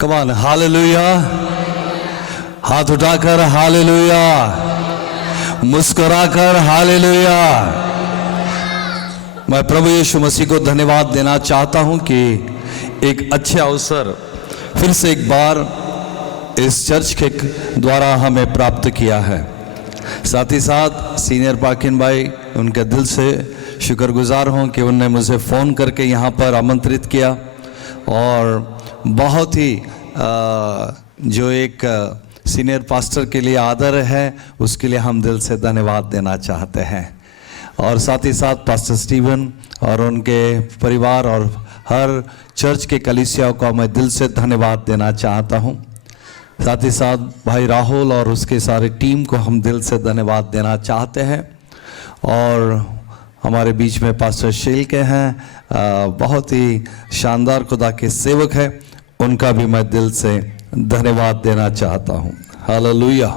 Come on, hallelujah. हाथ उठाकर hallelujah, मुस्कुराकर हालेलुया। मैं प्रभु यीशु मसीह को धन्यवाद देना चाहता हूं कि एक अच्छे अवसर फिर से एक बार इस चर्च के द्वारा हमें प्राप्त किया है। साथ ही साथ सीनियर पाकिन भाई, उनके दिल से शुक्रगुजार हूं कि उनने मुझे फ़ोन करके यहाँ पर आमंत्रित किया और बहुत ही जो एक सीनियर पास्टर के लिए आदर है उसके लिए हम दिल से धन्यवाद देना चाहते हैं। और साथ ही साथ पास्टर स्टीवन और उनके परिवार और हर चर्च के कलीसिया को मैं दिल से धन्यवाद देना चाहता हूं। साथ ही साथ भाई राहुल और उसके सारे टीम को हम दिल से धन्यवाद देना चाहते हैं। और हमारे बीच में पास्टर शील के हैं, बहुत ही शानदार खुदा के सेवक हैं, उनका भी मैं दिल से धन्यवाद देना चाहता हूं। हालेलुया।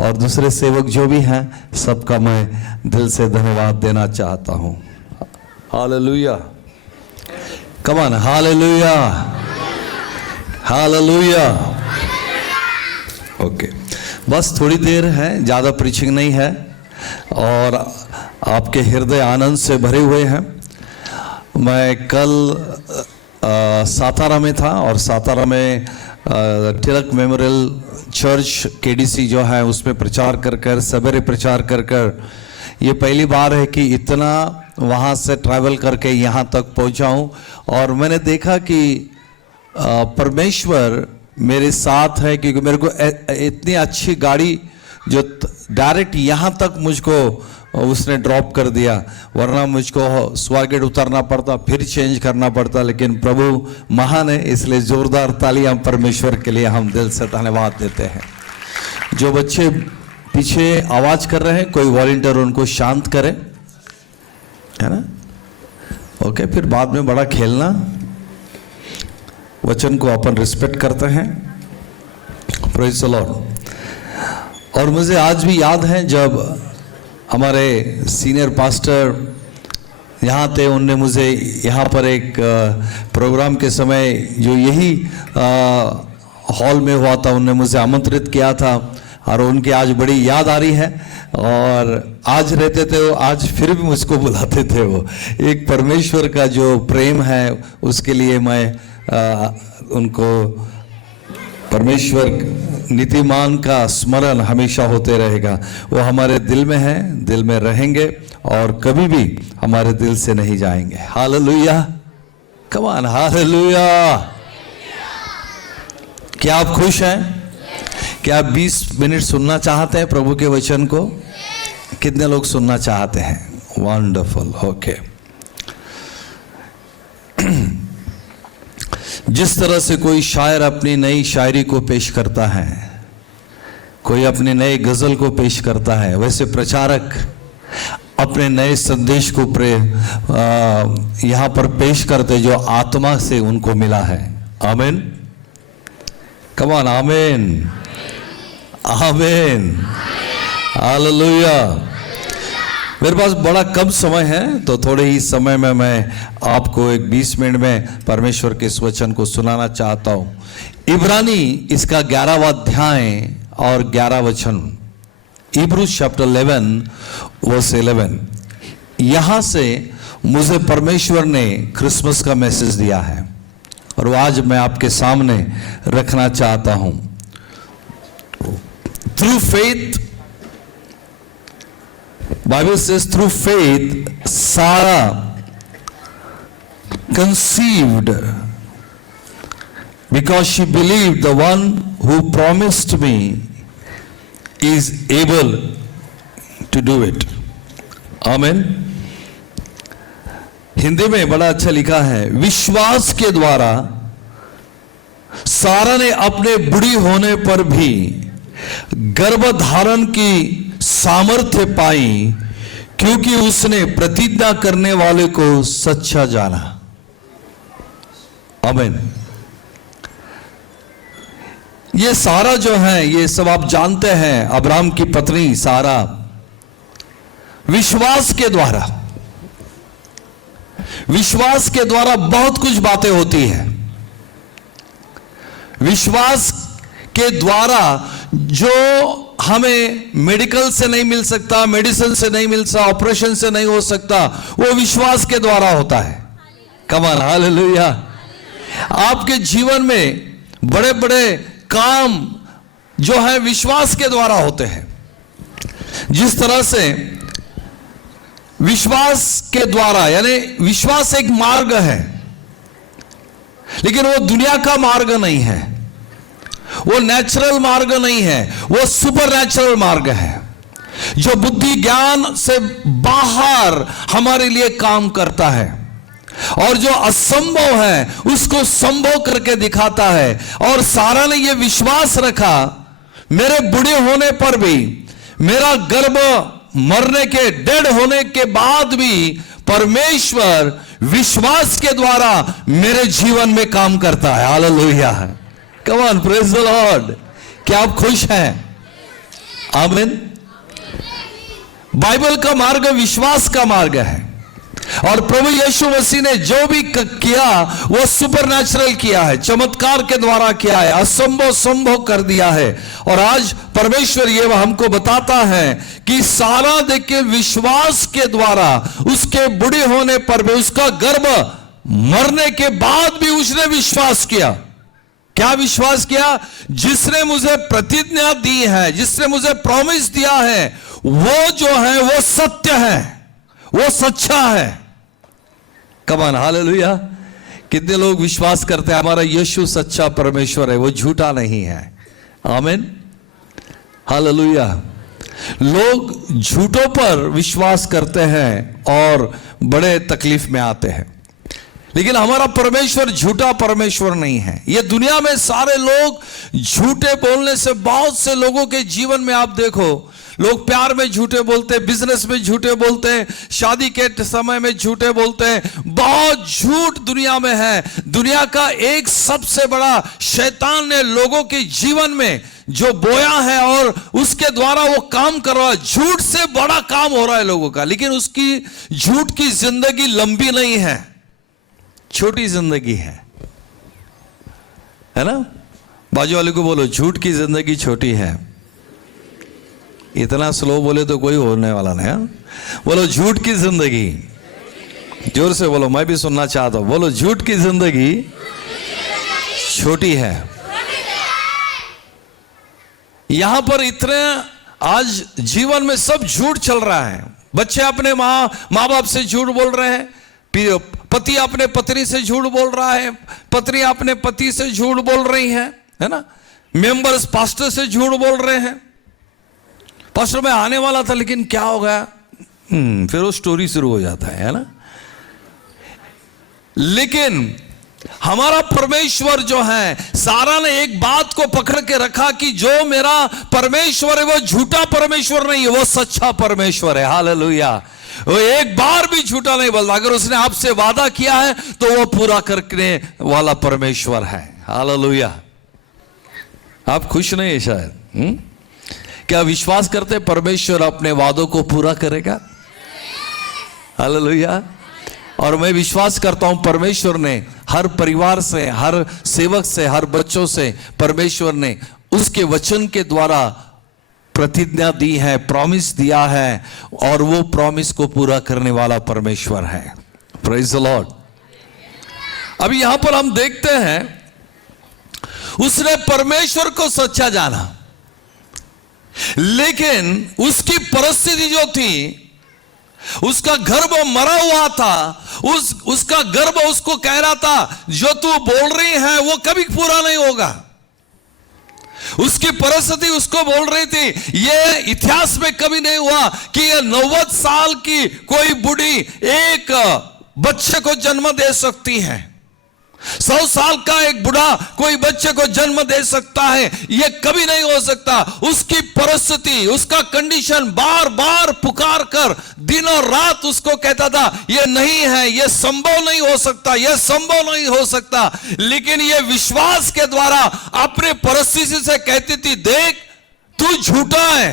और दूसरे सेवक जो भी हैं सबका मैं दिल से धन्यवाद देना चाहता हूं। Hallelujah. Come on, hallelujah, hallelujah. Okay, बस थोड़ी देर है, ज़्यादा प्रीचिंग नहीं है और आपके हृदय आनंद से भरे हुए हैं। मैं कल सातारा में था और सातारा में तिलक मेमोरियल चर्च केडीसी जो है उसमें प्रचार कर सवेरे प्रचार कर ये पहली बार है कि इतना वहाँ से ट्रैवल करके यहाँ तक पहुँचा हूँ। और मैंने देखा कि परमेश्वर मेरे साथ है, क्योंकि मेरे को इतनी अच्छी गाड़ी जो डायरेक्ट यहाँ तक मुझको उसने ड्रॉप कर दिया, वरना मुझको स्वागत उतरना पड़ता, फिर चेंज करना पड़ता। लेकिन प्रभु महान है, इसलिए जोरदार तालियां परमेश्वर के लिए हम दिल से धन्यवाद देते हैं। जो बच्चे पीछे आवाज़ कर रहे हैं, कोई वॉलंटियर उनको शांत करे, है ना? ओके, फिर बाद में बड़ा खेलना। वचन को अपन रिस्पेक्ट करते हैं। Praise the Lord. और मुझे आज भी याद है जब हमारे सीनियर पास्टर यहाँ थे, उनने मुझे यहाँ पर एक प्रोग्राम के समय जो यही हॉल में हुआ था, उनने मुझे आमंत्रित किया था और उनकी आज बड़ी याद आ रही है। और आज रहते थे वो, आज फिर भी मुझको बुलाते थे वो। एक परमेश्वर का जो प्रेम है उसके लिए मैं उनको, परमेश्वर नीतिमान का स्मरण हमेशा होते रहेगा। वो हमारे दिल में है, दिल में रहेंगे और कभी भी हमारे दिल से नहीं जाएंगे। हालेलुया। Come on, hallelujah. क्या आप खुश हैं? क्या आप 20 मिनट सुनना चाहते हैं प्रभु के वचन को? कितने लोग सुनना चाहते हैं? वंडरफुल। ओके। जिस तरह से कोई शायर अपनी नई शायरी को पेश करता है, कोई अपने नए गज़ल को पेश करता है, वैसे प्रचारक अपने नए संदेश को यहाँ पर पेश करते जो आत्मा से उनको मिला है। आमीन। कम ऑन, आमीन, आमीन, हालेलुया। मेरे पास बड़ा कम समय है, तो थोड़े ही समय में मैं आपको एक 20 मिनट में परमेश्वर के इस वचन को सुनाना चाहता हूँ। इब्रानी इसका 11वां अध्याय और 11 वचन, इब्रूज चैप्टर 11 वर्स 11। यहाँ से मुझे परमेश्वर ने क्रिसमस का मैसेज दिया है और वो आज मैं आपके सामने रखना चाहता हूँ। Through faith, Bible says through faith Sarah conceived because she believed the one who promised me is able to do it. Amen. Hindi में बड़ा अच्छा लिखा है, विश्वास के द्वारा सारा ने अपने बूढ़ी होने पर भी गर्भधारण की सामर्थ्य पाई, क्योंकि उसने प्रतिज्ञा करने वाले को सच्चा जाना। आमीन। ये सारा जो है, ये सब आप जानते हैं, अब्राहम की पत्नी सारा विश्वास के द्वारा बहुत कुछ बातें होती है। विश्वास के द्वारा जो हमें मेडिकल से नहीं मिल सकता, मेडिसिन से नहीं मिल सकता, ऑपरेशन से नहीं हो सकता, वो विश्वास के द्वारा होता है। Come on, hallelujah. आपके जीवन में बड़े बड़े काम जो है विश्वास के द्वारा होते हैं। जिस तरह से विश्वास के द्वारा, यानी विश्वास एक मार्ग है, लेकिन वो दुनिया का मार्ग नहीं है, वो नेचुरल मार्ग नहीं है, वो सुपर नेचुरल मार्ग है जो बुद्धि ज्ञान से बाहर हमारे लिए काम करता है और जो असंभव है उसको संभव करके दिखाता है। और सारा ने यह विश्वास रखा, मेरे बूढ़े होने पर भी, मेरा गर्भ मरने के, डेड होने के बाद भी परमेश्वर विश्वास के द्वारा मेरे जीवन में काम करता है। Hallelujah, come on, praise the Lord. क्या आप खुश हैं? आमीन। बाइबल का मार्ग विश्वास का मार्ग है और प्रभु यीशु मसीह ने जो भी किया वो सुपरनैचुरल किया है, चमत्कार के द्वारा किया है, असंभव संभव कर दिया है। और आज परमेश्वर ये हमको बताता है कि सारा देखिए विश्वास के द्वारा उसके बूढ़े होने पर भी, उसका गर्भ मरने के बाद भी उसने विश्वास किया। क्या विश्वास किया? जिसने मुझे प्रतिज्ञा दी है, जिसने मुझे प्रॉमिस दिया है, वो जो है वो सत्य है, वो सच्चा है। Come on, hallelujah. कितने लोग विश्वास करते हैं हमारा यीशु सच्चा परमेश्वर है, वो झूठा नहीं है। आमीन, हालेलुया। लोग झूठों पर विश्वास करते हैं और बड़े तकलीफ में आते हैं, लेकिन हमारा परमेश्वर झूठा परमेश्वर नहीं है। ये दुनिया में सारे लोग झूठे बोलने से, बहुत से लोगों के जीवन में आप देखो, लोग प्यार में झूठे बोलते हैं, बिजनेस में झूठे बोलते हैं, शादी के समय में झूठे बोलते हैं, बहुत झूठ दुनिया में है। दुनिया का एक सबसे बड़ा शैतान ने लोगों के जीवन में जो बोया है और उसके द्वारा वो काम कर रहा है, झूठ से बड़ा काम हो रहा है लोगों का, लेकिन उसकी झूठ की जिंदगी लंबी नहीं है, छोटी जिंदगी है ना। बाजू वाले को बोलो, झूठ की जिंदगी छोटी है। इतना स्लो बोले तो कोई होने वाला नहीं। बोलो, झूठ की जिंदगी, जोर से बोलो, मैं भी सुनना चाहता हूं। बोलो, झूठ की जिंदगी छोटी है। यहां पर इतने आज जीवन में सब झूठ चल रहा है। बच्चे अपने माँ बाप से झूठ बोल रहे हैं, पति अपने पत्नी से झूठ बोल रहा है, पत्नी अपने पति से झूठ बोल रही है ना। मेंबर्स पास्टर से झूठ बोल रहे हैं, पास्टर में आने वाला था लेकिन क्या हो गया, फिर वो स्टोरी शुरू हो जाता है ना। लेकिन हमारा परमेश्वर जो है, सारा ने एक बात को पकड़ के रखा कि जो मेरा परमेश्वर है वो झूठा परमेश्वर नहीं है, वो सच्चा परमेश्वर है। हालेलुया। वो एक बार भी झूठा नहीं बोलता। अगर उसने आपसे वादा किया है तो वो पूरा करने वाला परमेश्वर है। हालेलुया। आप खुश नहीं है शायद? क्या विश्वास करते परमेश्वर अपने वादों को पूरा करेगा? हालेलुया। और मैं विश्वास करता हूं परमेश्वर ने हर परिवार से, हर सेवक से, हर बच्चों से परमेश्वर ने उसके वचन के द्वारा प्रतिज्ञा दी है, प्रॉमिस दिया है, और वो प्रॉमिस को पूरा करने वाला परमेश्वर है। Praise the Lord. अभी यहां पर हम देखते हैं उसने परमेश्वर को सच्चा जाना, लेकिन उसकी परिस्थिति जो थी, उसका गर्भ मरा हुआ था, उसका गर्भ उसको कह रहा था जो तू बोल रही है वो कभी पूरा नहीं होगा। उसकी परिस्थिति उसको बोल रही थी, ये इतिहास में कभी नहीं हुआ कि ये 90 साल की कोई बूढ़ी एक बच्चे को जन्म दे सकती है, 100 साल का एक बूढ़ा कोई बच्चे को जन्म दे सकता है, यह कभी नहीं हो सकता। उसकी परिस्थिति, उसका कंडीशन बार बार पुकार कर दिन और रात उसको कहता था यह नहीं है, यह संभव नहीं हो सकता, यह संभव नहीं हो सकता। लेकिन यह विश्वास के द्वारा अपने परिस्थिति से कहती थी, देख तू झूठा है।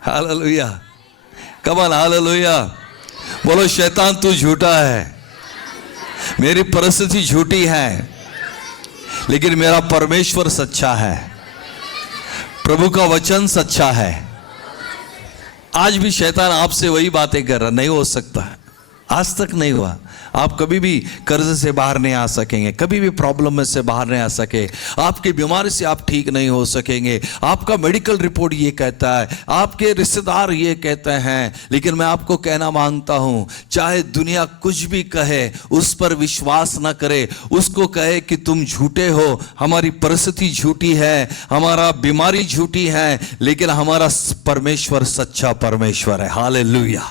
हालेलुया। Come on, hallelujah. बोलो, शैतान तू झूठा है, मेरी परिस्थिति झूठी है, लेकिन मेरा परमेश्वर सच्चा है, प्रभु का वचन सच्चा है। आज भी शैतान आपसे वही बातें कर रहा, नहीं हो सकता है, आज तक नहीं हुआ। आप कभी भी कर्ज से बाहर नहीं आ सकेंगे, कभी भी प्रॉब्लम में से बाहर नहीं आ सके, आपकी बीमारी से आप ठीक नहीं हो सकेंगे, आपका मेडिकल रिपोर्ट ये कहता है, आपके रिश्तेदार ये कहते हैं। लेकिन मैं आपको कहना मांगता हूं, चाहे दुनिया कुछ भी कहे उस पर विश्वास ना करे। उसको कहे कि तुम झूठे हो, हमारी परिस्थिति झूठी है, हमारा बीमारी झूठी है, लेकिन हमारा परमेश्वर सच्चा परमेश्वर है। हालेलुया,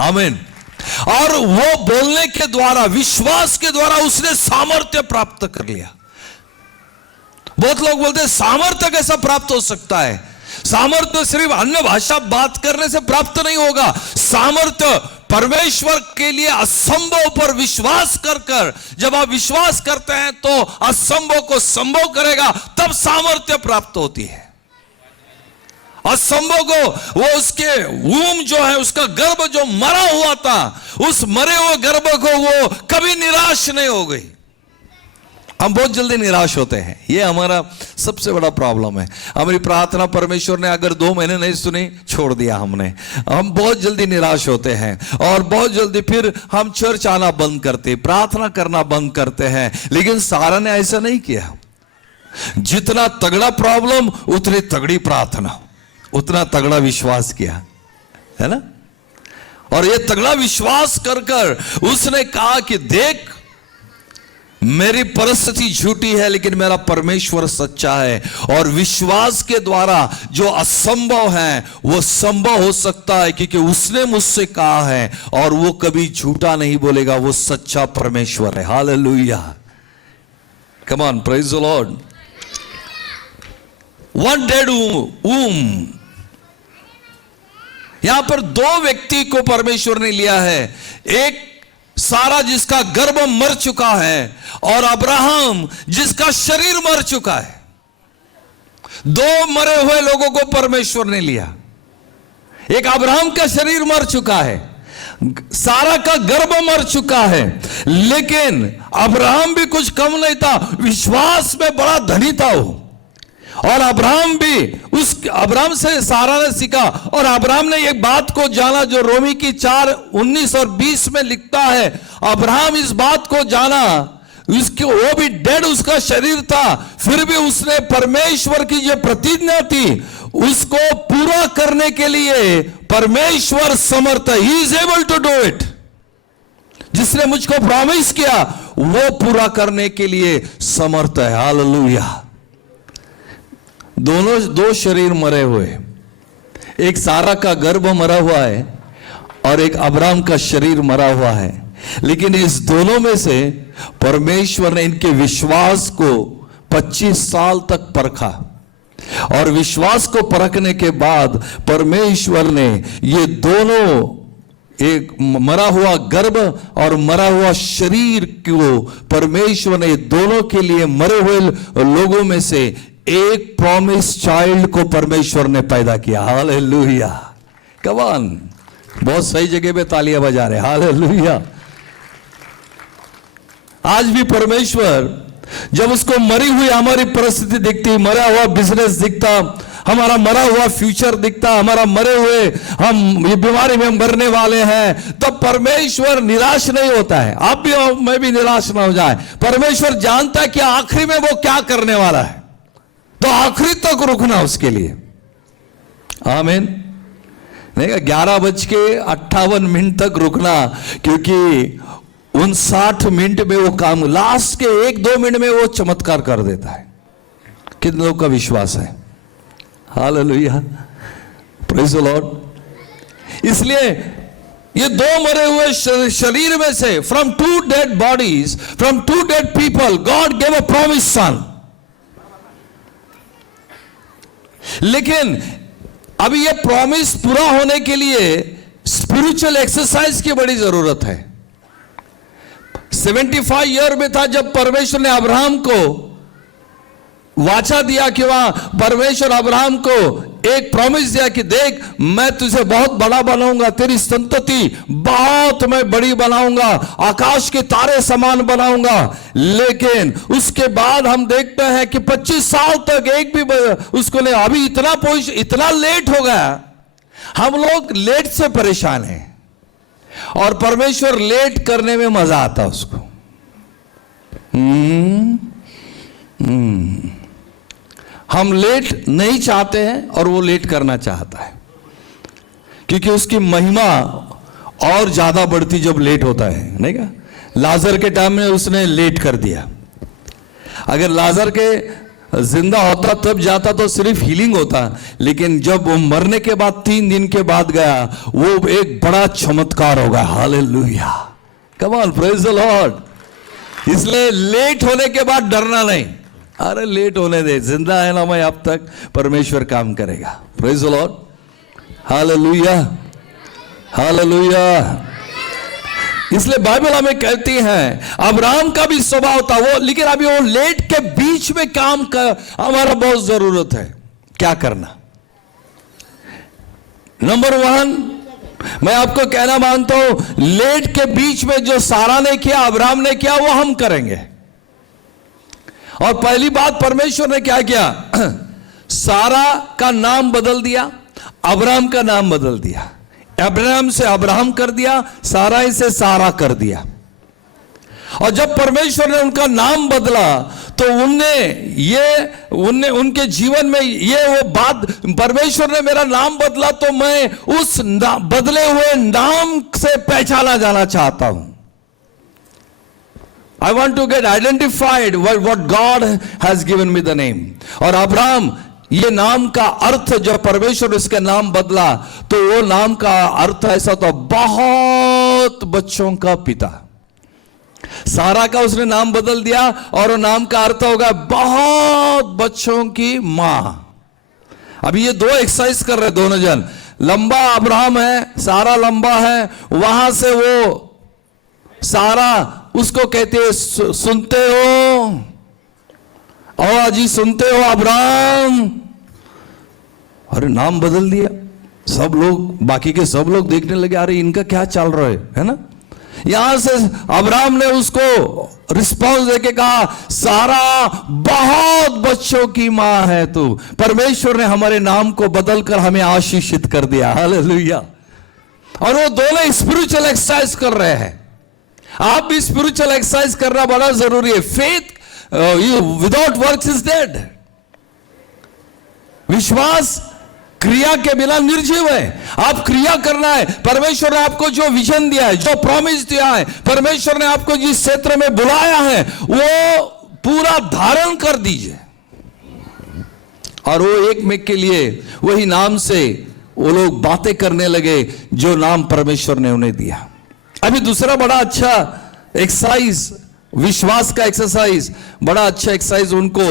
आमीन। और वो बोलने के द्वारा, विश्वास के द्वारा उसने सामर्थ्य प्राप्त कर लिया। बहुत लोग बोलते हैं सामर्थ्य कैसा प्राप्त हो सकता है? सामर्थ्य सिर्फ अन्य भाषा बात करने से प्राप्त नहीं होगा। सामर्थ्य परमेश्वर के लिए असंभव पर विश्वास कर कर, जब आप विश्वास करते हैं तो असंभव को संभव करेगा, तब सामर्थ्य प्राप्त होती है। असंभव को, वो उसके वूम जो है, उसका गर्भ जो मरा हुआ था, उस मरे हुए गर्भ को वो कभी निराश नहीं हो गई। हम बहुत जल्दी निराश होते हैं, ये हमारा सबसे बड़ा प्रॉब्लम है। हमारी प्रार्थना परमेश्वर ने अगर 2 महीने नहीं सुनी, छोड़ दिया हमने। हम बहुत जल्दी निराश होते हैं और बहुत जल्दी फिर हम चर्च आना बंद करते, प्रार्थना करना बंद करते हैं। लेकिन सारा ने ऐसा नहीं किया। जितना तगड़ा प्रॉब्लम उतनी तगड़ी प्रार्थना, उतना तगड़ा विश्वास किया, है ना। और ये तगड़ा विश्वास कर कर उसने कहा कि देख, मेरी परिस्थिति झूठी है लेकिन मेरा परमेश्वर सच्चा है। और विश्वास के द्वारा जो असंभव है वो संभव हो सकता है, क्योंकि उसने मुझसे कहा है और वो कभी झूठा नहीं बोलेगा। वो सच्चा परमेश्वर है। Hallelujah, come on, praise the Lord. One dead womb, यहां पर 2 व्यक्ति को परमेश्वर ने लिया है। एक सारा जिसका गर्भ मर चुका है, और अब्राहम जिसका शरीर मर चुका है। 2 मरे हुए लोगों को परमेश्वर ने लिया। एक अब्राहम का शरीर मर चुका है, सारा का गर्भ मर चुका है, लेकिन अब्राहम भी कुछ कम नहीं था, विश्वास में बड़ा धनी था वो। और अब्राहम से सारा ने सीखा, और अब्राहम ने एक बात को जाना जो रोमी की 4:19 और 20 में लिखता है। अब्राहम इस बात को जाना, वो भी डेड उसका शरीर था, फिर भी उसने परमेश्वर की जो प्रतिज्ञा थी उसको पूरा करने के लिए परमेश्वर समर्थ है। He is able to do it. जिसने मुझको प्रॉमिस किया वो पूरा करने के लिए समर्थ है। हालेलुया। 2 शरीर मरे हुए, एक सारा का गर्भ मरा हुआ है और एक अब्राहम का शरीर मरा हुआ है। लेकिन इस दोनों में से परमेश्वर ने इनके विश्वास को 25 साल तक परखा, और विश्वास को परखने के बाद परमेश्वर ने ये दोनों, एक मरा हुआ गर्भ और मरा हुआ शरीर को, परमेश्वर ने दोनों के लिए, मरे हुए लोगों में से एक प्रॉमिस चाइल्ड को परमेश्वर ने पैदा किया। हालेलुया, कम ऑन, बहुत सही जगह पे तालियां बजा रहे। हालेलुया। आज भी परमेश्वर जब उसको मरी हुई हमारी परिस्थिति दिखती, मरा हुआ बिजनेस दिखता, हमारा मरा हुआ फ्यूचर दिखता, हमारा मरे हुए हम ये बीमारी में हम मरने वाले हैं, तब परमेश्वर निराश नहीं होता है। आप भी और मैं भी निराश ना हो जाए। परमेश्वर जानता है कि आखिरी में वो क्या करने वाला है, तो आखिरी तक रुकना उसके लिए। आमीन। नहीं, 11:58 तक रुकना, क्योंकि 59 मिनट में वो काम, लास्ट के 1-2 मिनट में वो चमत्कार कर देता है। कितने लोग का विश्वास है? Hallelujah, praise the Lord. इसलिए ये 2 मरे हुए शरीर में से, from 2 dead bodies, from 2 dead people, God gave a promise son. लेकिन अभी ये प्रॉमिस पूरा होने के लिए स्पिरिचुअल एक्सरसाइज की बड़ी जरूरत है। 75 ईयर में था जब परमेश्वर ने अब्राहम को वाचा दिया कि वहां परमेश्वर अब्राहम को एक प्रॉमिस दिया कि देख मैं तुझे बहुत बड़ा बनाऊंगा, तेरी संतति बहुत मैं बड़ी बनाऊंगा, आकाश के तारे समान बनाऊंगा। लेकिन उसके बाद हम देखते हैं कि 25 साल तक एक भी उसको नहीं, अभी इतना लेट हो गया। हम लोग लेट से परेशान हैं और परमेश्वर लेट करने में मजा आता है उसको। हम लेट नहीं चाहते हैं और वो लेट करना चाहता है, क्योंकि उसकी महिमा और ज्यादा बढ़ती जब लेट होता है, नहीं क्या? लाजर के टाइम में उसने लेट कर दिया। अगर लाजर के जिंदा होता तब जाता तो सिर्फ हीलिंग होता, लेकिन जब वो मरने के बाद 3 दिन के बाद गया, वो एक बड़ा चमत्कार होगा। Hallelujah, come on, praise the Lord. इसलिए लेट होने के बाद डरना नहीं। अरे लेट होने दे, जिंदा है ना मैं, अब तक परमेश्वर काम करेगा। Praise the Lord, hallelujah, hallelujah. इसलिए बाइबल हमें कहती है अब्राहम का भी स्वभाव था वो, लेकिन अभी वो लेट के बीच में काम कर हमारा बहुत जरूरत है। क्या करना? नंबर 1, मैं आपको कहना मानता हूं, लेट के बीच में जो सारा ने किया, अब्राहम ने किया, वो हम करेंगे। और पहली बात परमेश्वर ने क्या किया? सारा का नाम बदल दिया, अब्राहम का नाम बदल दिया। अब्राहम से अब्राहम कर दिया, साराई से सारा कर दिया। और जब परमेश्वर ने उनका नाम बदला तो उनके जीवन में ये वो बात, परमेश्वर ने मेरा नाम बदला तो मैं उस बदले हुए नाम से पहचाना जाना चाहता हूं। I want to get identified with what God has given me the name. और अब्राहम, ये नाम का अर्थ जब परमेश्वर इसके नाम बदला तो वो नाम का अर्थ ऐसा था, बहुत बच्चों का पिता। सारा का उसने नाम बदल दिया और वो नाम का अर्थ होगा बहुत बच्चों की मां। अभी ये 2 एक्सरसाइज कर रहे दोनों जन। लंबा अब्राहम है, सारा लंबा है, वहां से वो सारा उसको कहते हैं सुनते हो, और जी सुनते हो अब्राहम। अरे नाम बदल दिया। सब लोग, बाकी के सब लोग देखने लगे, अरे इनका क्या चल रहा है ना। यहां से अब्राहम ने उसको रिस्पॉन्स देके कहा, सारा बहुत बच्चों की मां है तू। परमेश्वर ने हमारे नाम को बदलकर हमें आशीषित कर दिया। हालेलुया। और वो दोनों स्पिरिचुअल एक्सरसाइज कर रहे हैं। आप भी स्पिरिचुअल एक्सरसाइज करना बड़ा जरूरी है। Faith without works is dead. विश्वास क्रिया के बिना निर्जीव है। आप क्रिया करना है। परमेश्वर ने आपको जो विजन दिया है, जो प्रॉमिस दिया है, परमेश्वर ने आपको जिस क्षेत्र में बुलाया है, वो पूरा धारण कर दीजिए। और वो एक में के लिए वही नाम से वो लोग बातें करने लगे जो नाम परमेश्वर ने उन्हें दिया। अभी दूसरा बड़ा अच्छा एक्सरसाइज, विश्वास का एक्सरसाइज, बड़ा अच्छा एक्सरसाइज उनको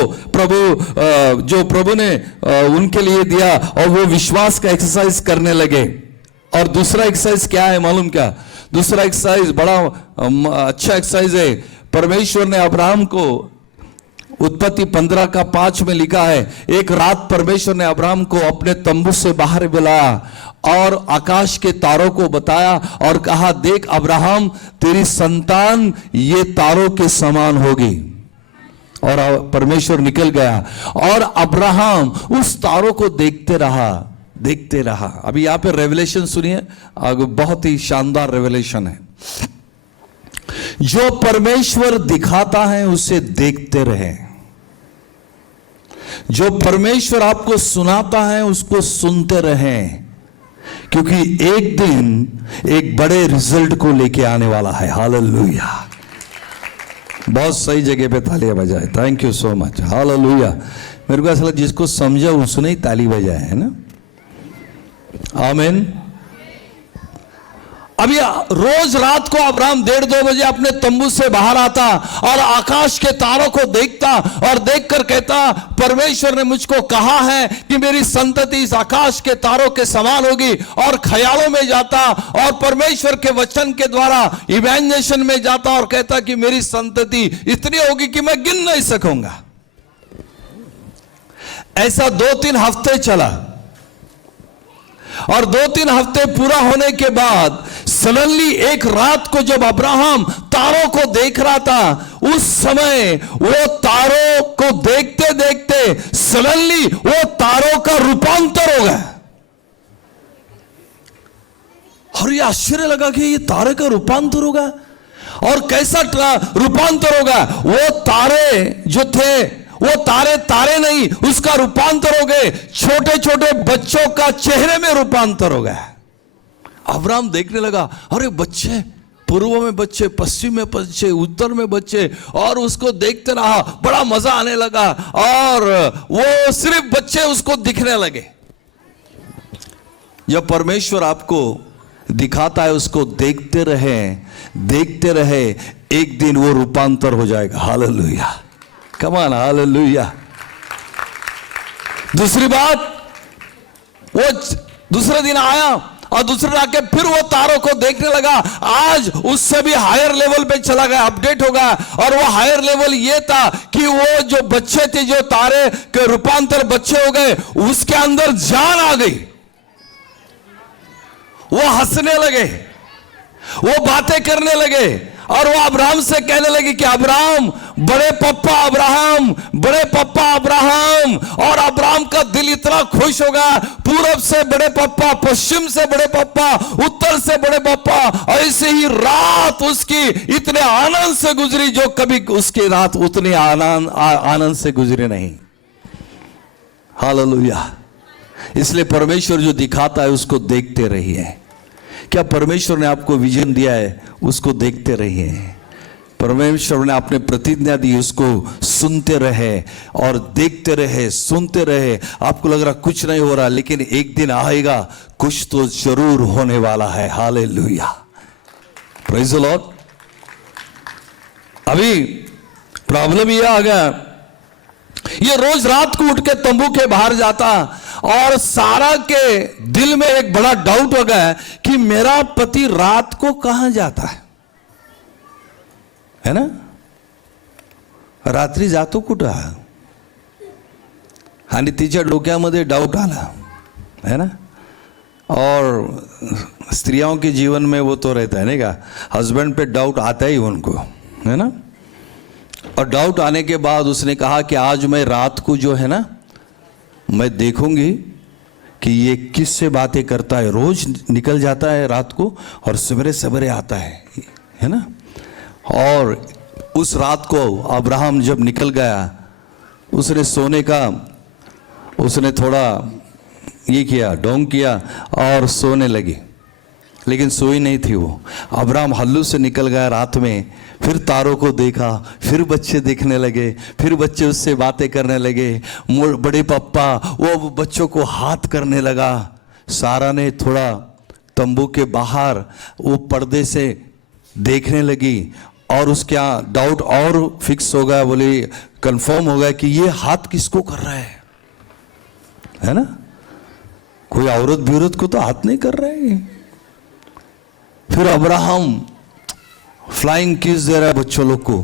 जो प्रभु ने उनके लिए दिया, और वो विश्वास का एक्सरसाइज करने लगे। और दूसरा एक्सरसाइज क्या है मालूम क्या? दूसरा एक्सरसाइज बड़ा अच्छा एक्सरसाइज है। परमेश्वर ने अब्राहम को, उत्पत्ति 15:5 में लिखा है, एक रात परमेश्वर ने अब्राहम को अपने तंबू से बाहर बुलाया और आकाश के तारों को बताया और कहा, देख अब्राहम, तेरी संतान ये तारों के समान होगी। और परमेश्वर निकल गया और अब्राहम उस तारों को देखते रहा। अभी यहां पे रेवलेशन सुनिए, बहुत ही शानदार रेवलेशन है। जो परमेश्वर दिखाता है उसे देखते रहे। जो परमेश्वर आपको सुनाता है उसको सुनते रहें, क्योंकि एक दिन एक बड़े रिजल्ट को लेके आने वाला है। हालेलुया। बहुत सही जगह पे तालियां बजाए। Thank you so much. Hallelujah. मेरे को ऐसा लगा जिसको समझा उसने ही ताली बजाए, है ना। आमीन। अभी रोज रात को अब्राहम 1:30-2 बजे अपने तंबू से बाहर आता और आकाश के तारों को देखता और देखकर कहता, परमेश्वर ने मुझको कहा है कि मेरी संतति इस आकाश के तारों के समान होगी। और ख्यालों में जाता और परमेश्वर के वचन के द्वारा इमेजिनेशन में जाता और कहता कि मेरी संतति इतनी होगी कि मैं गिन नहीं सकूंगा। ऐसा 2-3 हफ्ते चला। और 2-3 हफ्ते पूरा होने के बाद सडनली एक रात को जब अब्राहम तारों को देख रहा था, उस समय वो तारों को देखते देखते सडनली वो तारों का रूपांतर हो गया। और ये आश्चर्य लगा कि ये तारे का रूपांतर होगा, और कैसा रूपांतर होगा। वो तारे जो थे वो तारे नहीं, उसका रूपांतर हो गए छोटे छोटे बच्चों का चेहरे में रूपांतर हो गया। अब्राहम देखने लगा, अरे बच्चे, पूर्व में बच्चे, पश्चिम में बच्चे, उत्तर में बच्चे, और उसको देखते रहा, बड़ा मजा आने लगा, और वो सिर्फ बच्चे उसको दिखने लगे। जब परमेश्वर आपको दिखाता है उसको देखते रहे, एक दिन वो रूपांतर हो जाएगा। Hallelujah, come on, hallelujah. दूसरी बात, वो दूसरे दिन आया और दूसरे दिन आके फिर वो तारों को देखने लगा। आज उससे भी हायर लेवल पे चला गया, अपडेट हो गया। और वो हायर लेवल ये था कि वो जो बच्चे थे, जो तारे के रूपांतर बच्चे हो गए, उसके अंदर जान आ गई। वो हंसने लगे, वो बातें करने लगे, और वो अब्राहम से कहने लगे कि अब्राहम, बड़े पप्पा अब्राहम, बड़े पप्पा अब्राहम। और अब्राहम का दिल इतना खुश होगा, पूरब से बड़े पप्पा, पश्चिम से बड़े पप्पा, उत्तर से बड़े पप्पा। ऐसे ही रात उसकी इतने आनंद से गुजरी जो कभी उसकी रात उतने आनंद से गुजरी नहीं। हालेलुया। इसलिए परमेश्वर जो दिखाता है उसको देखते रहिए। क्या परमेश्वर ने आपको विजन दिया है, उसको देखते रहिए। परमेश्वर ने आपने प्रतिज्ञा दी, उसको सुनते रहे और देखते रहे, सुनते रहे। आपको लग रहा कुछ नहीं हो रहा, लेकिन एक दिन आएगा, कुछ तो जरूर होने वाला है। Hallelujah, praise the Lord. अभी प्रॉब्लम ये आ गया, ये रोज रात को उठ के तंबू के बाहर जाता, और सारा के दिल में एक बड़ा डाउट हो गया कि मेरा पति रात को कहां जाता है ना, रात्री जातो कुठं। आणि तिच्या डोक्यामध्ये डाउट आला है ना। और स्त्रियों के जीवन में वो तो रहता है नहीं का, हस्बैंड पे डाउट आता ही उनको, है ना। और डाउट आने के बाद उसने कहा कि आज मैं रात को जो है ना, मैं देखूंगी कि ये किससे बातें करता है। रोज निकल जाता है रात को और सवेरे सवेरे आता है ना। और उस रात को अब्राहम जब निकल गया, उसने सोने का, उसने थोड़ा ये किया, ढोंग किया और सोने लगी, लेकिन सोई नहीं थी वो। अब्राहम हल्लू से निकल गया रात में, फिर तारों को देखा, फिर बच्चे देखने लगे, फिर बच्चे उससे बातें करने लगे। बड़े पप्पा वो बच्चों को हाथ करने लगा। सारा ने थोड़ा तंबू के बाहर वो पर्दे से देखने लगी, और उसके यहाँ डाउट और फिक्स हो गया, बोले कंफर्म हो गया कि ये हाथ किसको कर रहा है ना। कोई औरत बीरत को तो हाथ नहीं कर रहा है। फिर अब्राहम फ्लाइंग किस दे रहा है बच्चों लोग को।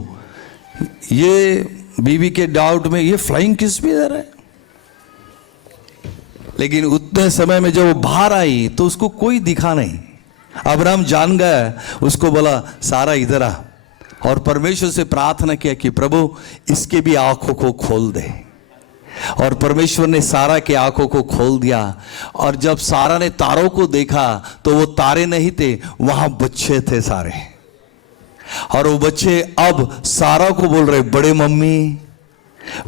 ये बीवी के डाउट में ये फ्लाइंग किस भी दे रहा है। लेकिन उतने समय में जब वो बाहर आई तो उसको कोई दिखा नहीं। अब्राहम जान गया, उसको बोला सारा इधर आ, और परमेश्वर से प्रार्थना किया कि प्रभु इसके भी आंखों को खोल दे। और परमेश्वर ने सारा के आंखों को खोल दिया। और जब सारा ने तारों को देखा तो वो तारे नहीं थे, वहां बच्चे थे सारे। और वो बच्चे अब सारा को बोल रहे बड़े मम्मी,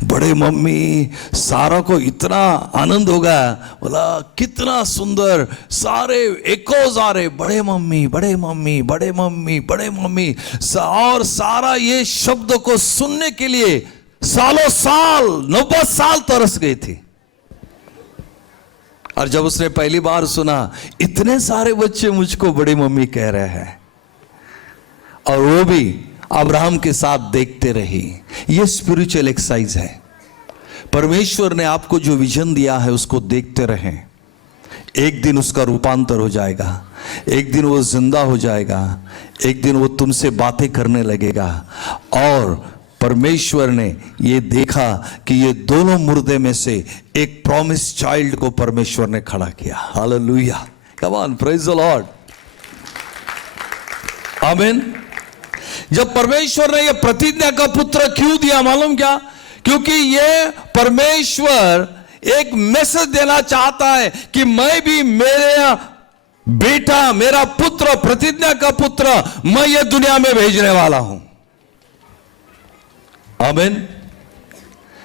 बड़े मम्मी। सारा को इतना आनंद हो गया, बोला कितना सुंदर, सारे एकोज आ रहे, बड़े मम्मी, बड़े मम्मी, बड़े मम्मी, बड़े मम्मी। और सारा ये शब्द को सुनने के लिए सालों साल 90 साल तरस गई थी। और जब उसने पहली बार सुना इतने सारे बच्चे मुझको बड़ी मम्मी कह रहे हैं, और वो भी अब्राहम के साथ देखते रही। ये स्पिरिचुअल एक्सरसाइज है। परमेश्वर ने आपको जो विजन दिया है उसको देखते रहें। एक दिन उसका रूपांतर हो जाएगा, एक दिन वो जिंदा हो जाएगा, एक दिन वो तुमसे बातें करने लगेगा। और परमेश्वर ने ये देखा कि ये दोनों मुर्दे में से एक प्रॉमिस चाइल्ड को परमेश्वर ने खड़ा किया। Hallelujah, come on, praise the Lord, आमीन। जब परमेश्वर ने ये प्रतिज्ञा का पुत्र क्यों दिया मालूम क्या? क्योंकि ये परमेश्वर एक मैसेज देना चाहता है कि मैं भी, मेरा बेटा, मेरा पुत्र, प्रतिज्ञा का पुत्र, मैं ये दुनिया में भेजने वाला हूं। आमीन।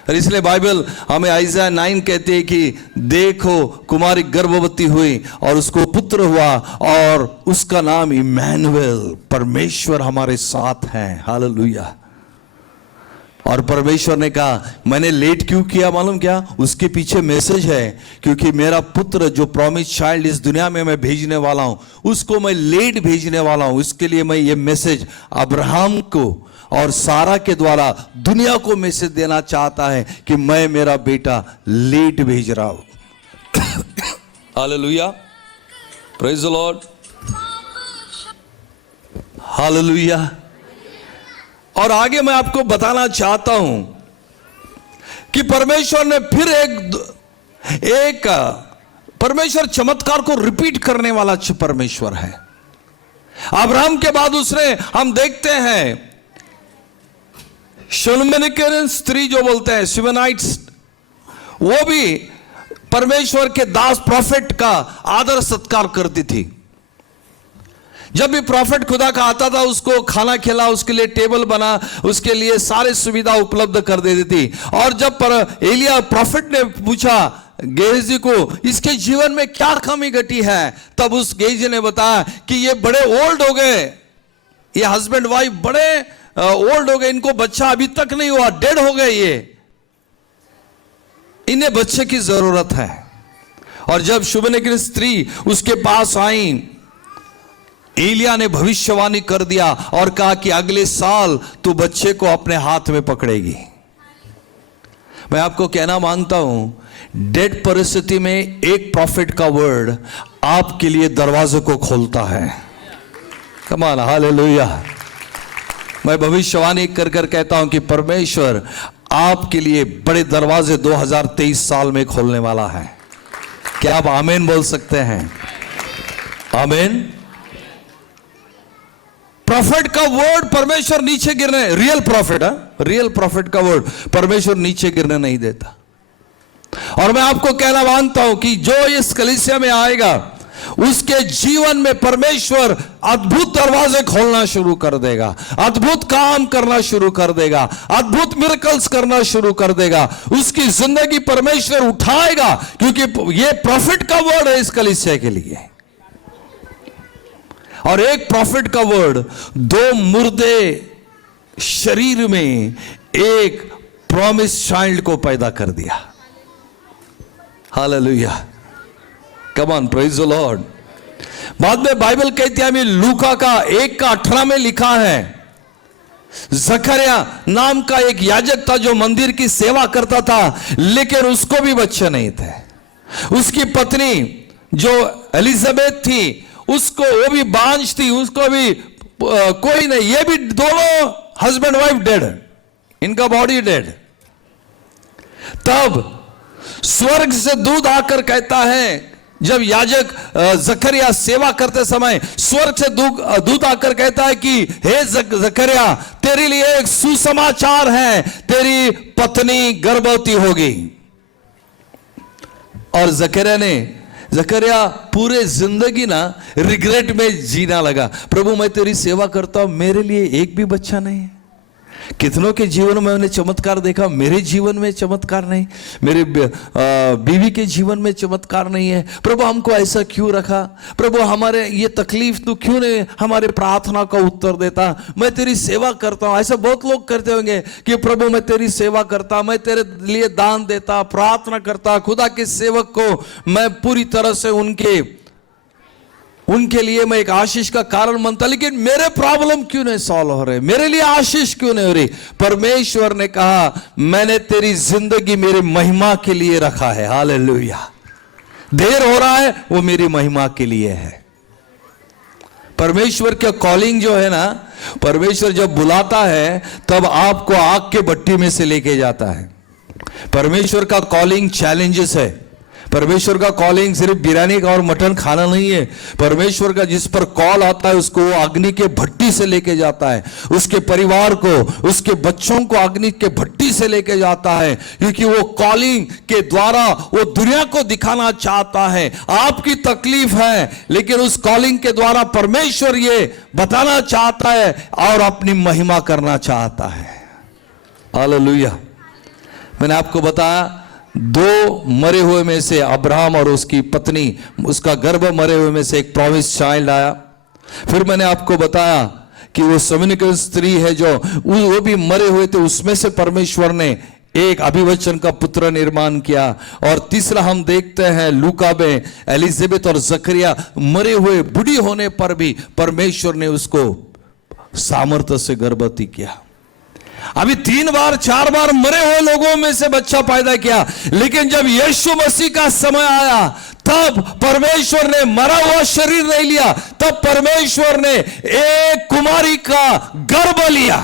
और इसलिए बाइबल हमें आइज़ाया 9 कहती है कि देखो कुमारी गर्भवती हुई और उसको पुत्र हुआ और उसका नाम इम्मानुएल, परमेश्वर हमारे साथ है। हालेलुया। और परमेश्वर ने कहा मैंने लेट क्यों किया मालूम क्या? उसके पीछे मैसेज है, क्योंकि मेरा पुत्र जो प्रॉमिस चाइल्ड इस दुनिया में मैं भेजने वाला हूं, उसको मैं लेट भेजने वाला हूं। इसके लिए मैं ये मैसेज अब्राहम को और सारा के द्वारा दुनिया को मैसेज देना चाहता है कि मैं मेरा बेटा लेट भेज रहा हूं। Hallelujah, praise the Lord, hallelujah. और आगे मैं आपको बताना चाहता हूं कि परमेश्वर ने फिर एक परमेश्वर चमत्कार को रिपीट करने वाला परमेश्वर है। अब्राहम के बाद उसने, हम देखते हैं शुनेमितियन स्त्री जो बोलते हैं, शिवनाइट्स, वो भी परमेश्वर के दास प्रॉफिट का आदर सत्कार करती थी। जब भी प्रॉफिट खुदा का आता था उसको खाना खिला, उसके लिए टेबल बना, उसके लिए सारी सुविधा उपलब्ध कर देती थी। और जब एलिया प्रॉफिट ने पूछा गेहजी को इसके जीवन में क्या कमी घटी है, तब उस गेहजी ने बताया कि ये बड़े ओल्ड हो गए, ये हस्बैंड वाइफ बड़े ओल्ड हो गए, इनको बच्चा अभी तक नहीं हुआ, डेड हो गए, ये इन्हें बच्चे की जरूरत है। और जब शुनेमितियन स्त्री उसके पास आई, एलिया ने भविष्यवाणी कर दिया और कहा कि अगले साल तू बच्चे को अपने हाथ में पकड़ेगी। मैं आपको कहना मांगता हूं, डेड परिस्थिति में एक प्रॉफिट का वर्ड आपके लिए दरवाजे को खोलता है। Come on, hallelujah. मैं भविष्यवाणी कर कहता हूं कि परमेश्वर आपके लिए बड़े दरवाजे 2023 साल में खोलने वाला है। क्या आप आमीन बोल सकते हैं? आमीन। प्रॉफिट का वर्ड परमेश्वर नीचे गिरने, रियल प्रॉफिट है, रियल प्रॉफिट का वर्ड परमेश्वर नीचे गिरने नहीं देता। और मैं आपको कहना मानता हूं कि जो इस कलीसिया में आएगा उसके जीवन में परमेश्वर अद्भुत दरवाजे खोलना शुरू कर देगा, अद्भुत काम करना शुरू कर देगा, अद्भुत मिरेकल्स करना शुरू कर देगा। उसकी जिंदगी परमेश्वर उठाएगा, क्योंकि ये प्रॉफिट का वर्ड है इस कलीसिया के लिए। और एक प्रॉफिट का वर्ड 2 मुर्दे शरीर में एक प्रॉमिस चाइल्ड को पैदा कर दिया। Hallelujah, come on, praise the Lord. बाद में बाइबल कहती है, लूका का 1:18 में लिखा है, जकरिया नाम का एक याजक था जो मंदिर की सेवा करता था, लेकिन उसको भी बच्चे नहीं थे। उसकी पत्नी जो एलिजाबेथ थी, उसको, वो भी बांझ थी, उसको भी कोई नहीं, ये भी दोनों हस्बैंड वाइफ डेड, इनका बॉडी डेड। तब स्वर्ग से दूत आकर कहता है, जब याजक जकरिया सेवा करते समय स्वर्ग से दूत आकर कहता है कि हे जकरिया, तेरे लिए एक सुसमाचार है, तेरी पत्नी गर्भवती होगी। और जकरिया पूरे जिंदगी ना रिग्रेट में जीना लगा, प्रभु मैं तेरी सेवा करता हूं, मेरे लिए एक भी बच्चा नहीं है। कितनों के जीवन में मैंने चमत्कार देखा, मेरे जीवन में चमत्कार नहीं, मेरे बीवी के जीवन में चमत्कार नहीं है। प्रभु हमको ऐसा क्यों रखा? प्रभु हमारे ये तकलीफ तू क्यों नहीं हमारे प्रार्थना का उत्तर देता? मैं तेरी सेवा करता हूं। ऐसा बहुत लोग करते होंगे कि प्रभु मैं तेरी सेवा करता, मैं तेरे लिए दान देता, प्रार्थना करता, खुदा के सेवक को मैं पूरी तरह से उनके लिए मैं एक आशीष का कारण बनता, लेकिन मेरे प्रॉब्लम क्यों नहीं सॉल्व हो रहे, मेरे लिए आशीष क्यों नहीं हो रही? परमेश्वर ने कहा मैंने तेरी जिंदगी मेरी महिमा के लिए रखा है। हालेलुया। देर हो रहा है वो मेरी महिमा के लिए है। परमेश्वर का कॉलिंग जो है ना, परमेश्वर जब बुलाता है तब आपको आग के भट्टी में से लेके जाता है। परमेश्वर का कॉलिंग चैलेंजेस है। परमेश्वर का कॉलिंग सिर्फ बिरयानी का और मटन खाना नहीं है। परमेश्वर का जिस पर कॉल आता है उसको वो अग्नि के भट्टी से लेके जाता है, उसके परिवार को, उसके बच्चों को अग्नि के भट्टी से लेके जाता है, क्योंकि वो कॉलिंग के द्वारा वो दुनिया को दिखाना चाहता है। आपकी तकलीफ है, लेकिन उस कॉलिंग के द्वारा परमेश्वर ये बताना चाहता है और अपनी महिमा करना चाहता है। हालेलुया। मैंने आपको बताया 2 मरे हुए में से अब्राहम और उसकी पत्नी, उसका गर्भ मरे हुए में से एक प्रॉमिस चाइल्ड आया। फिर मैंने आपको बताया कि वो समनिकल स्त्री है जो वो भी मरे हुए थे, उसमें से परमेश्वर ने एक अभिवचन का पुत्र निर्माण किया। और तीसरा हम देखते हैं लूका में एलिजाबेथ और जकरिया मरे हुए बूढ़ी होने पर भी परमेश्वर ने उसको सामर्थ्य से गर्भवती किया। अभी 3 बार 4 बार मरे हुए लोगों में से बच्चा पैदा किया, लेकिन जब यीशु मसीह का समय आया तब परमेश्वर ने मरा हुआ शरीर नहीं लिया, तब परमेश्वर ने एक कुमारी का गर्भ लिया।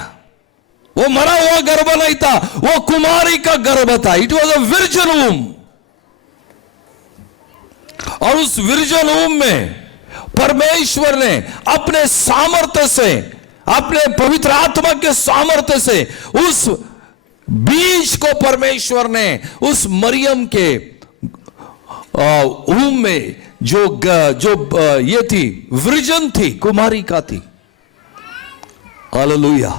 वो मरा हुआ गर्भ नहीं था, वो कुमारी का गर्भ था। It was a virgin womb. और उस विर्जन वूम में परमेश्वर ने अपने सामर्थ्य से, अपने पवित्र आत्मा के सामर्थ्य से उस बीज को परमेश्वर ने उस मरियम के वूम में जो ये थी, विर्जन थी, कुमारी का थी। हालेलुया।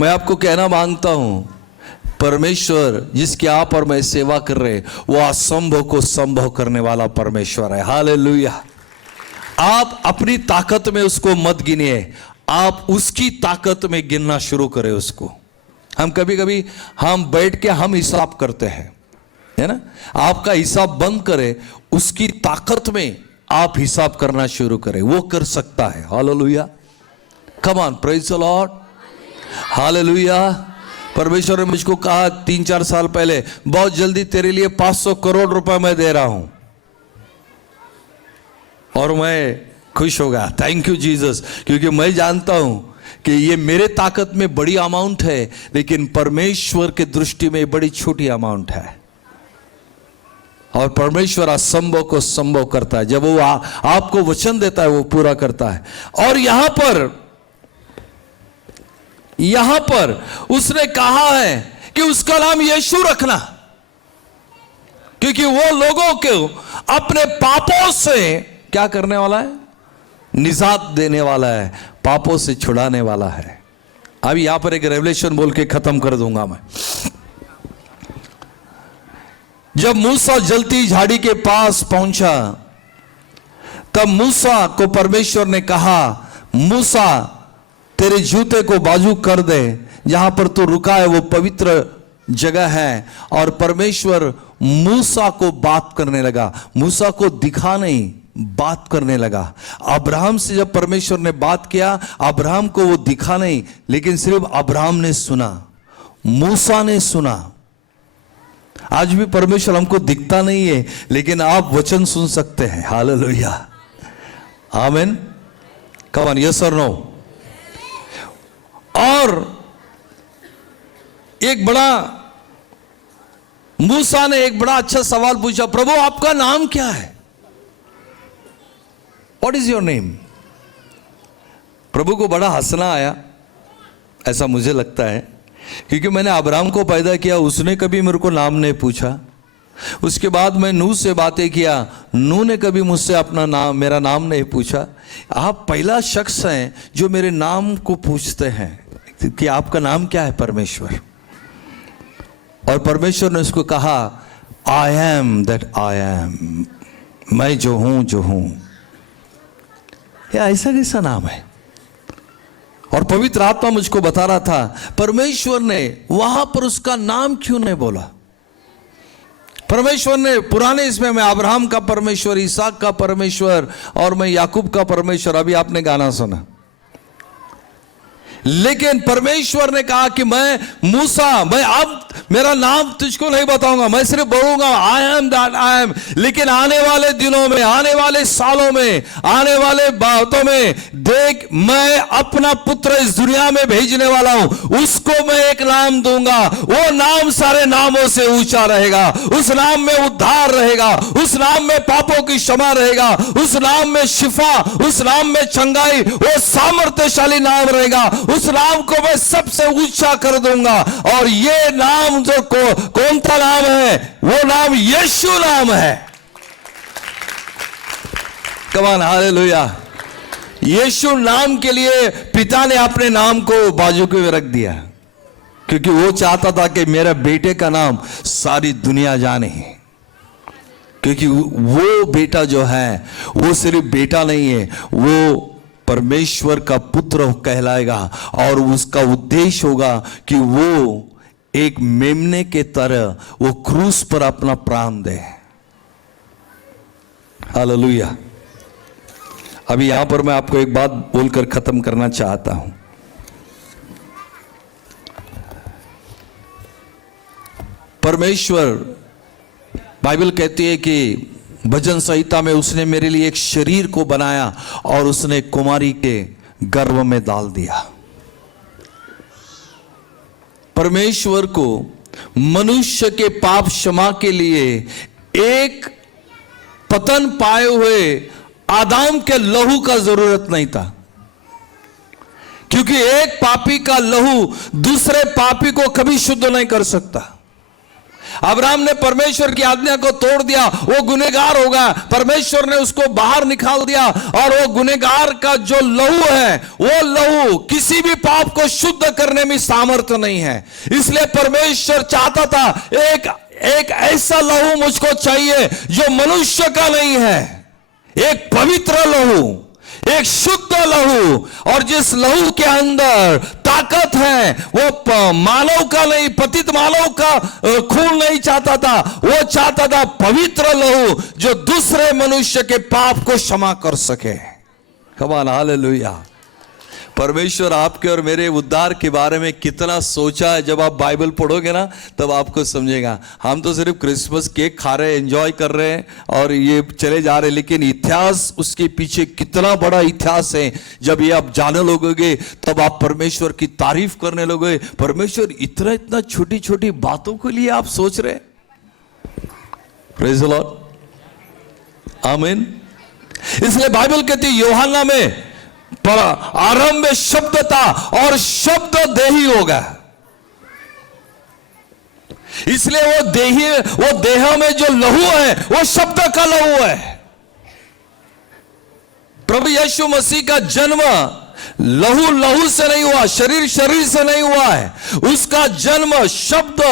मैं आपको कहना मांगता हूं, परमेश्वर जिसकी आप और मैं सेवा कर रहे हैं, वो असंभव को संभव करने वाला परमेश्वर है। हालेलुया। आप अपनी ताकत में उसको मत गिनिए, आप उसकी ताकत में गिनना शुरू करें उसको। हम कभी कभी हम बैठ के हम हिसाब करते हैं, है ना। आपका हिसाब बंद करें, उसकी ताकत में आप हिसाब करना शुरू करें, वो कर सकता है। Hallelujah. Come on, praise the Lord. Hallelujah. परमेश्वर ने मुझको कहा 3-4 साल पहले, बहुत जल्दी तेरे लिए 500 करोड़ रुपए मैं दे रहा हूं। और मैं खुश हो गया, थैंक यू जीसस, क्योंकि मैं जानता हूं कि ये मेरे ताकत में बड़ी अमाउंट है, लेकिन परमेश्वर के दृष्टि में बड़ी छोटी अमाउंट है। और परमेश्वर असंभव को संभव करता है। जब वो आपको वचन देता है वो पूरा करता है। और यहां पर उसने कहा है कि उसका नाम यीशु रखना, क्योंकि वो लोगों को अपने पापों से क्या करने वाला है? निजात देने वाला है, पापों से छुड़ाने वाला है। अभी यहां पर एक रेवलेशन बोल के खत्म कर दूंगा मैं। जब मूसा जलती झाड़ी के पास पहुंचा, तब मूसा को परमेश्वर ने कहा, मूसा तेरे जूते को बाजू कर दे, जहां पर तू रुका है वो पवित्र जगह है। और परमेश्वर मूसा को बात करने लगा, मूसा को दिखा नहीं, बात करने लगा। अब्राहम से जब परमेश्वर ने बात किया, अब्राहम को वो दिखा नहीं, लेकिन सिर्फ अब्राहम ने सुना, मूसा ने सुना। आज भी परमेश्वर हमको दिखता नहीं है, लेकिन आप वचन सुन सकते हैं। हालेलुया, आमीन। कम ऑन, यस और नो। और एक बड़ा, मूसा ने एक बड़ा अच्छा सवाल पूछा, प्रभु आपका नाम क्या है? What is your name? प्रभु को बड़ा हंसना आया, ऐसा मुझे लगता है, क्योंकि मैंने अब्राहम को पैदा किया, उसने कभी मेरे को नाम नहीं पूछा। उसके बाद मैं नूह से बातें किया, नूह ने कभी मुझसे अपना नाम, मेरा नाम नहीं पूछा। आप पहला शख्स हैं जो मेरे नाम को पूछते हैं कि आपका नाम क्या है परमेश्वर। और परमेश्वर ने उसको कहा, I am that I am, मैं जो हूं। ऐसा कैसा नाम है? और पवित्र आत्मा मुझको बता रहा था, परमेश्वर ने वहां पर उसका नाम क्यों नहीं बोला? परमेश्वर ने पुराने इसमें, मैं अब्राहम का परमेश्वर, इसहाक का परमेश्वर और मैं याकूब का परमेश्वर, अभी आपने गाना सुना, लेकिन परमेश्वर ने कहा कि मैं मूसा, मैं अब मेरा नाम तुझको नहीं बताऊंगा, मैं सिर्फ बोलूंगा I am that I am. लेकिन आने वाले दिनों में, आने वाले सालों में, आने वाले बातों में देख, मैं अपना पुत्र इस दुनिया में भेजने वाला हूं, उसको मैं एक नाम दूंगा, वो नाम सारे नामों से ऊंचा रहेगा, उस नाम में उद्धार रहेगा, उस नाम में पापों की क्षमा रहेगा, उस नाम में शिफा, उस नाम में चंगाई, वो सामर्थ्यशाली नाम रहेगा, उस नाम को मैं सबसे ऊंचा कर दूंगा। और ये नाम जो कौन सा नाम है? वो नाम यीशु नाम है। Come on, hallelujah. यीशु नाम के लिए पिता ने अपने नाम को बाजू के रख दिया, क्योंकि वो चाहता था कि मेरे बेटे का नाम सारी दुनिया जाने, क्योंकि वो बेटा जो है वो सिर्फ बेटा नहीं है, वो परमेश्वर का पुत्र कहलाएगा। और उसका उद्देश्य होगा कि वो एक मेमने के तरह वो क्रूस पर अपना प्राण दे। हालेलुया। अभी यहां पर मैं आपको एक बात बोलकर खत्म करना चाहता हूं। परमेश्वर, बाइबल कहती है कि भजन संहिता में उसने मेरे लिए एक शरीर को बनाया और उसने कुमारी के गर्भ में डाल दिया। परमेश्वर को मनुष्य के पाप क्षमा के लिए एक पतन पाए हुए आदम के लहू का जरूरत नहीं था, क्योंकि एक पापी का लहू दूसरे पापी को कभी शुद्ध नहीं कर सकता। अब्राहम ने परमेश्वर की आज्ञा को तोड़ दिया, वो गुनहगार होगा, परमेश्वर ने उसको बाहर निकाल दिया, और वो गुनहगार का जो लहू है, वो लहू किसी भी पाप को शुद्ध करने में सामर्थ्य नहीं है। इसलिए परमेश्वर चाहता था एक ऐसा लहू मुझको चाहिए जो मनुष्य का नहीं है, एक पवित्र लहू, एक शुद्ध लहू। और जिस लहू के अंदर ताकत है, वो मानव का नहीं, पतित मानव का खून नहीं चाहता था, वो चाहता था पवित्र लहू जो दूसरे मनुष्य के पाप को क्षमा कर सके। Come on, hallelujah. परमेश्वर आपके और मेरे उद्धार के बारे में कितना सोचा है, जब आप बाइबल पढ़ोगे ना तब आपको समझेगा। हम तो सिर्फ क्रिसमस केक खा रहे हैं, एंजॉय कर रहे हैं और ये चले जा रहे हैं, लेकिन इतिहास उसके पीछे कितना बड़ा इतिहास है। जब ये आप जाने लगोगे तब आप परमेश्वर की तारीफ करने लगोगे। परमेश्वर इतना छोटी छोटी बातों के लिए आप सोच रहे। प्रेज़ द लॉर्ड, आमीन। इसलिए बाइबल कहती है यूहन्ना में आरंभ में शब्द था और शब्द देही होगा। इसलिए वो देह में जो लहू है वो शब्द का लहू है। प्रभु यीशु मसीह का जन्म लहू से नहीं हुआ, शरीर से नहीं हुआ है, उसका जन्म शब्द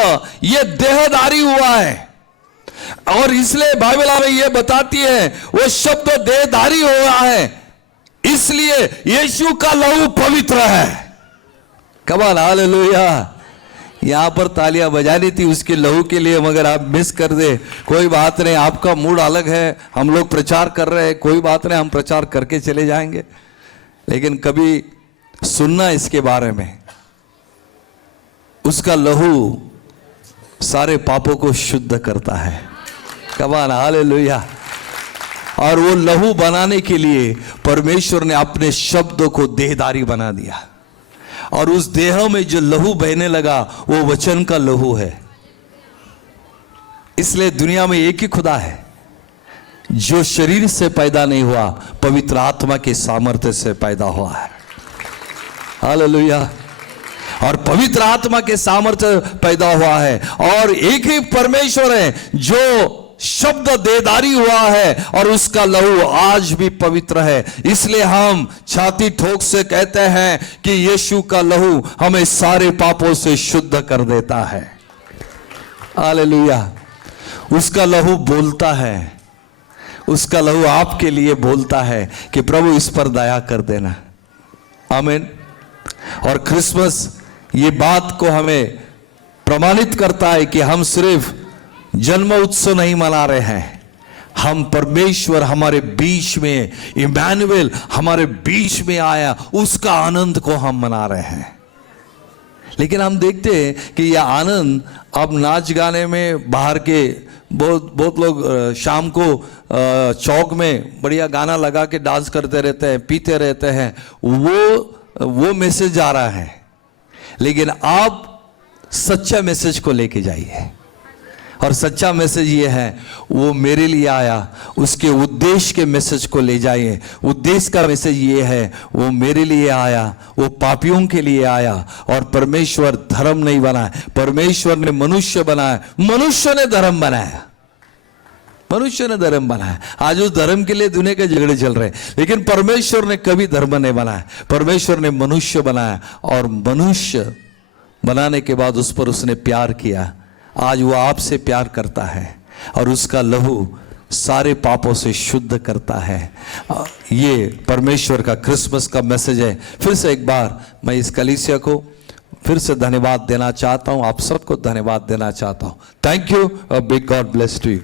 ये देहधारी हुआ है। और इसलिए बाइबल हमें यह बताती है वो शब्द देहधारी हुआ है, इसलिए यीशु का लहू पवित्र है। Come on, hallelujah. यहां पर तालियां बजानी थी उसके लहू के लिए, मगर आप मिस कर दे, कोई बात नहीं, आपका मूड अलग है, हम लोग प्रचार कर रहे हैं, कोई बात नहीं, हम प्रचार करके चले जाएंगे। लेकिन कभी सुनना इसके बारे में, उसका लहू सारे पापों को शुद्ध करता है। Come on, hallelujah. और वो लहू बनाने के लिए परमेश्वर ने अपने शब्दों को देहधारी बना दिया, और उस देह में जो लहू बहने लगा वो वचन का लहू है। इसलिए दुनिया में एक ही खुदा है जो शरीर से पैदा नहीं हुआ, पवित्र आत्मा के सामर्थ्य से पैदा हुआ है। हालेलुया। और पवित्र आत्मा के सामर्थ्य पैदा हुआ है, और एक ही परमेश्वर है जो शब्द देहधारी हुआ है, और उसका लहू आज भी पवित्र है। इसलिए हम छाती ठोक से कहते हैं कि यीशु का लहू हमें सारे पापों से शुद्ध कर देता है। हालेलुया। उसका लहू बोलता है, उसका लहू आपके लिए बोलता है कि प्रभु इस पर दया कर देना। आमीन। और क्रिसमस ये बात को हमें प्रमाणित करता है कि हम सिर्फ जन्म उत्सव नहीं मना रहे हैं, हम परमेश्वर हमारे बीच में, इमैनुएल हमारे बीच में आया, उसका आनंद को हम मना रहे हैं। लेकिन हम देखते हैं कि यह आनंद अब नाच गाने में, बाहर के बहुत लोग शाम को चौक में बढ़िया गाना लगा के डांस करते रहते हैं, पीते रहते हैं, वो मैसेज आ रहा है। लेकिन आप सच्चा मैसेज को लेके जाइए, और सच्चा मैसेज ये है, वो मेरे लिए आया, उसके उद्देश्य के मैसेज को ले जाइए। उद्देश्य का मैसेज ये है, वो मेरे लिए आया, वो पापियों के लिए आया। और परमेश्वर धर्म नहीं बनाया, परमेश्वर ने मनुष्य बनाया, मनुष्य ने धर्म बनाया, मनुष्य ने धर्म बनाया। आज उस धर्म के लिए दुनिया के झगड़े चल रहे हैं, लेकिन परमेश्वर ने कभी धर्म नहीं बनाया। परमेश्वर ने मनुष्य बनाया, और मनुष्य बनाने के बाद उस पर उसने प्यार किया। आज वो आपसे प्यार करता है, और उसका लहू सारे पापों से शुद्ध करता है। ये परमेश्वर का क्रिसमस का मैसेज है। फिर से एक बार मैं इस कलीसिया को फिर से धन्यवाद देना चाहता हूं, आप सबको धन्यवाद देना चाहता हूं। Thank you, big God bless to you.